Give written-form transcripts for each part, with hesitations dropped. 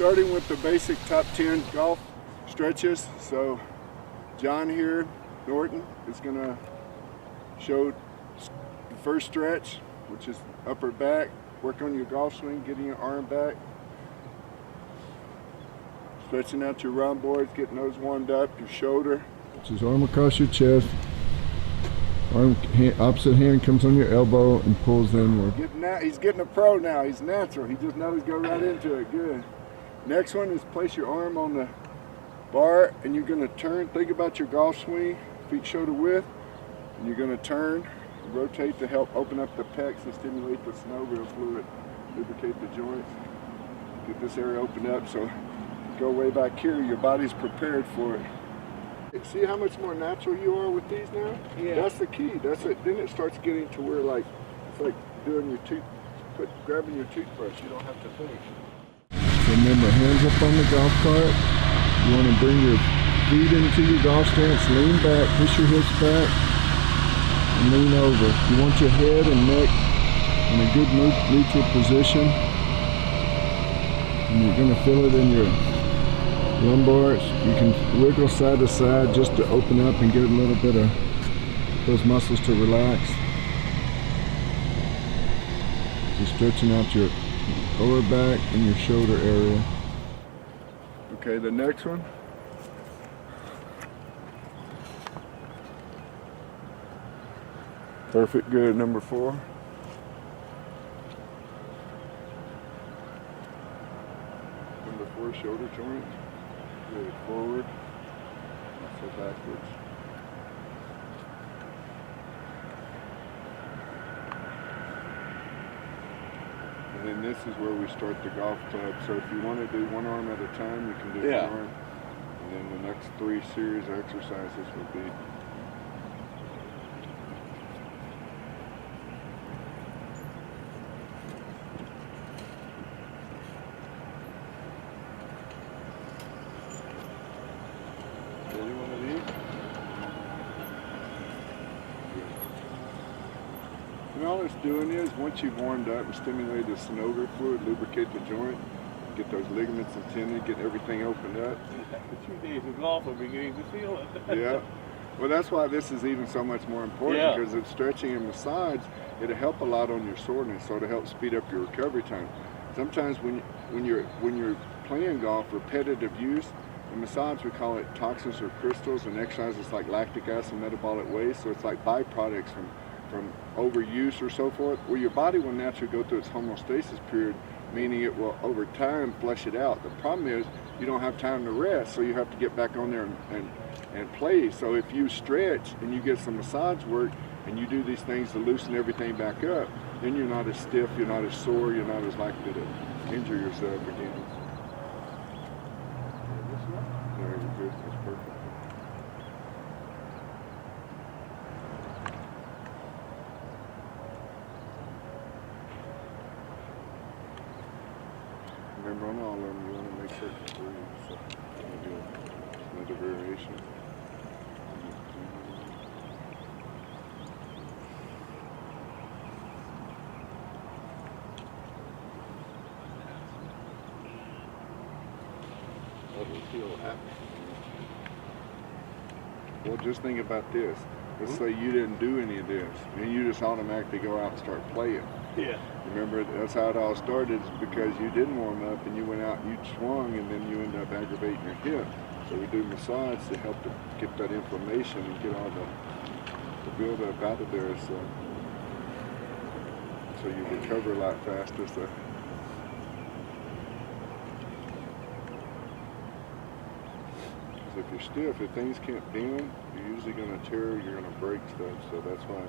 starting with the basic top 10 golf stretches. So John here, Norton, is gonna show the first stretch, which is upper back. Work on your golf swing, getting your arm back. Stretching out your round boards, getting those warmed up, your shoulder. Which is arm across your chest. Arm, opposite hand comes on your elbow and pulls inward. He's getting a pro now. He's natural. He just knows go right into it. Good. Next one is place your arm on the bar and you're going to turn. Think about your golf swing, feet shoulder width, and you're going to turn, rotate to help open up the pecs and stimulate the synovial fluid, lubricate the joints, get this area opened up. So go way back here. Your body's prepared for it. See how much more natural you are with these now? Yeah. That's the key. That's it. Then it starts getting to where it's like doing your grabbing your toothbrush. You don't have to think. Remember, hands up on the golf cart. You want to bring your feet into your golf stance, lean back, push your hips back, and lean over. You want your head and neck in a good neutral position. And you're going to feel it in your lumbars. You can wiggle side to side just to open up and get a little bit of those muscles to relax. Just stretching out your lower back and your shoulder area. Okay, the next one. Perfect, good, number 4. Number 4, shoulder joint. Good, forward, also backwards. And then this is where we start the golf club. So if you want to do one arm at a time, you can do one arm. And then the next 3 series of exercises would be and all it's doing is, once you've warmed up and stimulated the synovial fluid, lubricate the joint, get those ligaments and tendons, get everything opened up. 2 days of golf, I'm beginning to feel it. Yeah. Well, that's why this is even so much more important, because of stretching and massage, it'll help a lot on your soreness, so it'll help speed up your recovery time. Sometimes when you're playing golf, repetitive use, in massage we call it toxins or crystals, and exercise is like lactic acid, metabolic waste, so it's like byproducts from overuse or so forth, where your body will naturally go through its homeostasis period, meaning it will over time flush it out. The problem is you don't have time to rest, so you have to get back on there and play. So if you stretch and you get some massage work and you do these things to loosen everything back up, then you're not as stiff, you're not as sore, you're not as likely to injure yourself again. There you go, that's perfect. Remember, on all of them, you want to make certain breathe. So I'm going to do another variation. How do you feel happy? Well, just think about this. Let's say you didn't do any of this, and you just automatically go out and start playing. Yeah. Remember, that's how it all started, is because you didn't warm up and you went out and you swung, and then you end up aggravating your hip. So we do massage to help to get that inflammation and get all the buildup out of there, so you recover a lot faster. So. If you're stiff, if things can't bend, you're usually going to tear, you're going to break stuff. So that's why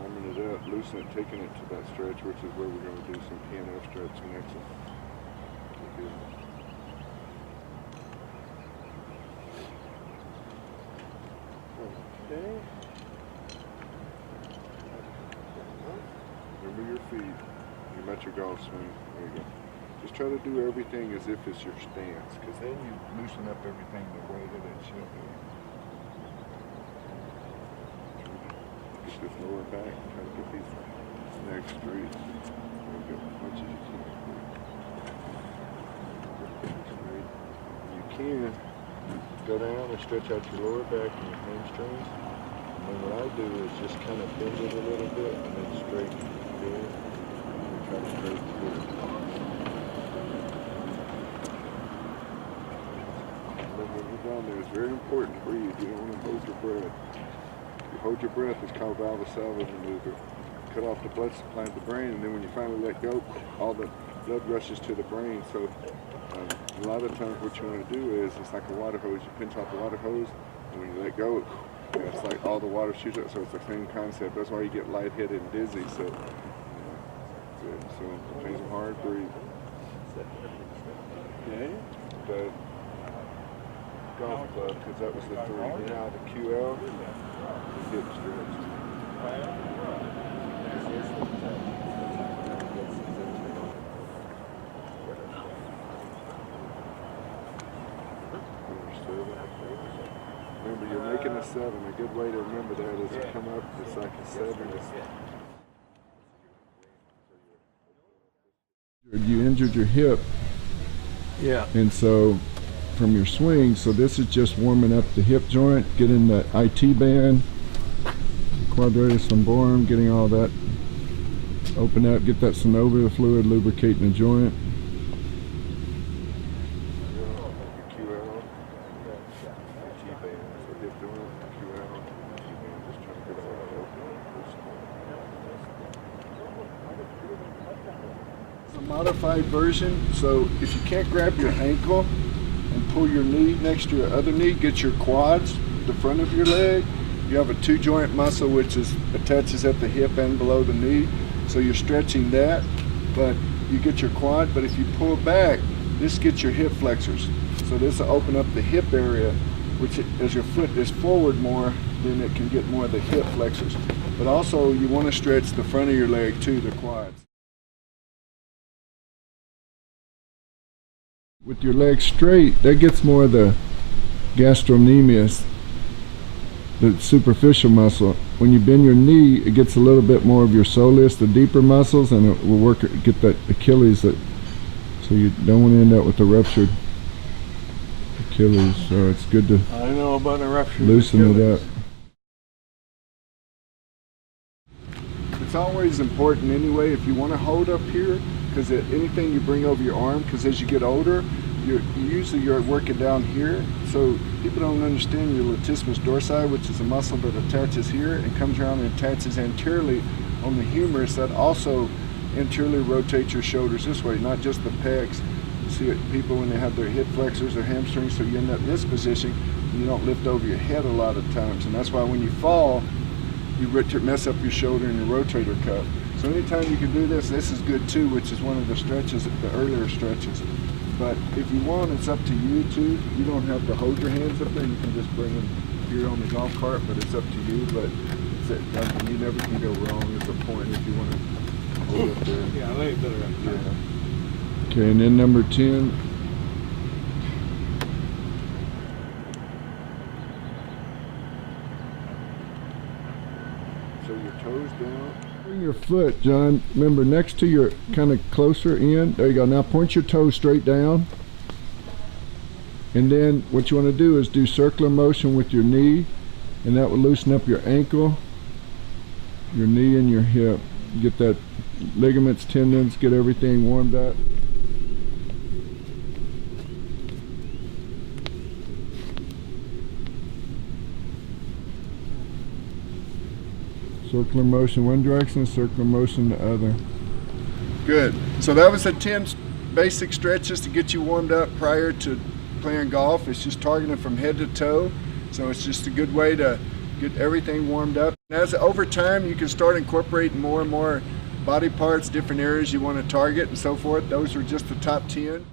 warming it up, loosen it, taking it to that stretch, which is where we're going to do some PNF stretching next. Okay. Remember your feet. You met your golf swing. There you go. Just try to do everything as if it's your stance, because then you loosen up everything the way that it should be. Get this lower back, try to get these legs straight. There you go, as much as you can. go down and stretch out your lower back and your hamstrings. And then what I do is just kind of bend it a little bit and then straighten it in and try to straighten through. And then when you're down there, it's very important to breathe. You don't want to hold your breath. If you hold your breath, it's called Valsalva maneuver. Cut off the blood supply to the brain, and then when you finally let go, all the blood rushes to the brain. So a lot of times what you want to do is, it's like a water hose. You pinch off the water hose, and when you let go, it's like all the water shoots out. So it's the same concept. That's why you get lightheaded and dizzy. So, good. So nice and hard, breathe. Okay. The golf club, because that was the 3. Now the QL, the hip stretch. Remember, you're making a 7. A good way to remember that is to come up, it's like a 7. You injured your hip. Yeah. And so, from your swing, so this is just warming up the hip joint, getting the IT band, quadratus lumborum, getting all that open up, get that synovial fluid, lubricating the joint. Modified version, so if you can't grab your ankle and pull your knee next to your other knee, get your quads, the front of your leg. You have a 2-joint muscle which attaches at the hip and below the knee, so you're stretching that, but you get your quad. But if you pull back, this gets your hip flexors, so this will open up the hip area, which as your foot is forward more, then it can get more of the hip flexors. But also you want to stretch the front of your leg too, the quads. With your legs straight, that gets more of the gastrocnemius, the superficial muscle. When you bend your knee, it gets a little bit more of your soleus, the deeper muscles, and it will get that Achilles. So you don't want to end up with a ruptured Achilles. So it's good to I know about a rupture. loosen it up. It's always important anyway, if you want to hold up here, because anything you bring over your arm, because as you get older, you're working down here. So people don't understand your latissimus dorsi, which is a muscle that attaches here and comes around and attaches anteriorly on the humerus. That also anteriorly rotates your shoulders this way, not just the pecs. You see it, people when they have their hip flexors or hamstrings, so you end up in this position and you don't lift over your head a lot of times. And that's why when you fall, you mess up your shoulder and your rotator cuff. So anytime you can do this, this is good too, which is one of the stretches, the earlier stretches. But if you want, it's up to you too. You don't have to hold your hands up there. You can just bring them here on the golf cart, but it's up to you. But you never can go wrong is the point if you want to hold up there. Yeah, I lay it better up there. Yeah. Okay, and then number 10. So your toes down. Bring your foot, John, remember next to your kind of closer in. There you go. Now point your toes straight down. And then what you want to do is do circular motion with your knee, and that will loosen up your ankle, your knee, and your hip. Get that ligaments, tendons, get everything warmed up. Circular motion one direction, circular motion the other. Good. So that was the 10 basic stretches to get you warmed up prior to playing golf. It's just targeting from head to toe. So it's just a good way to get everything warmed up. And as over time, you can start incorporating more and more body parts, different areas you want to target and so forth. Those are just the top 10.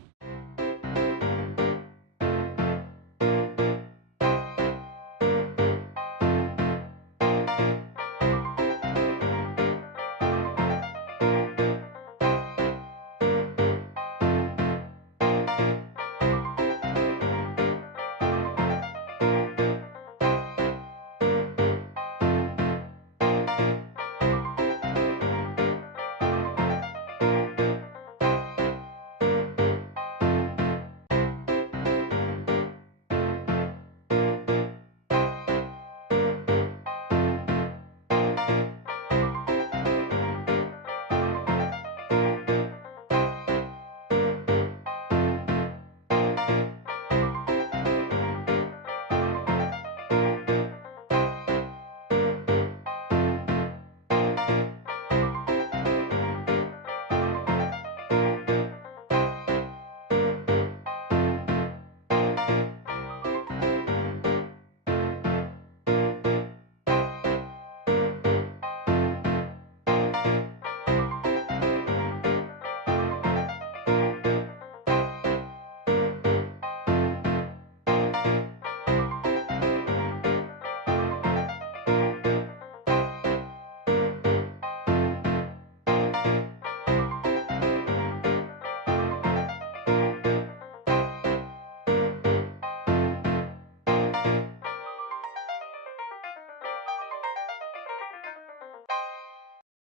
Bye.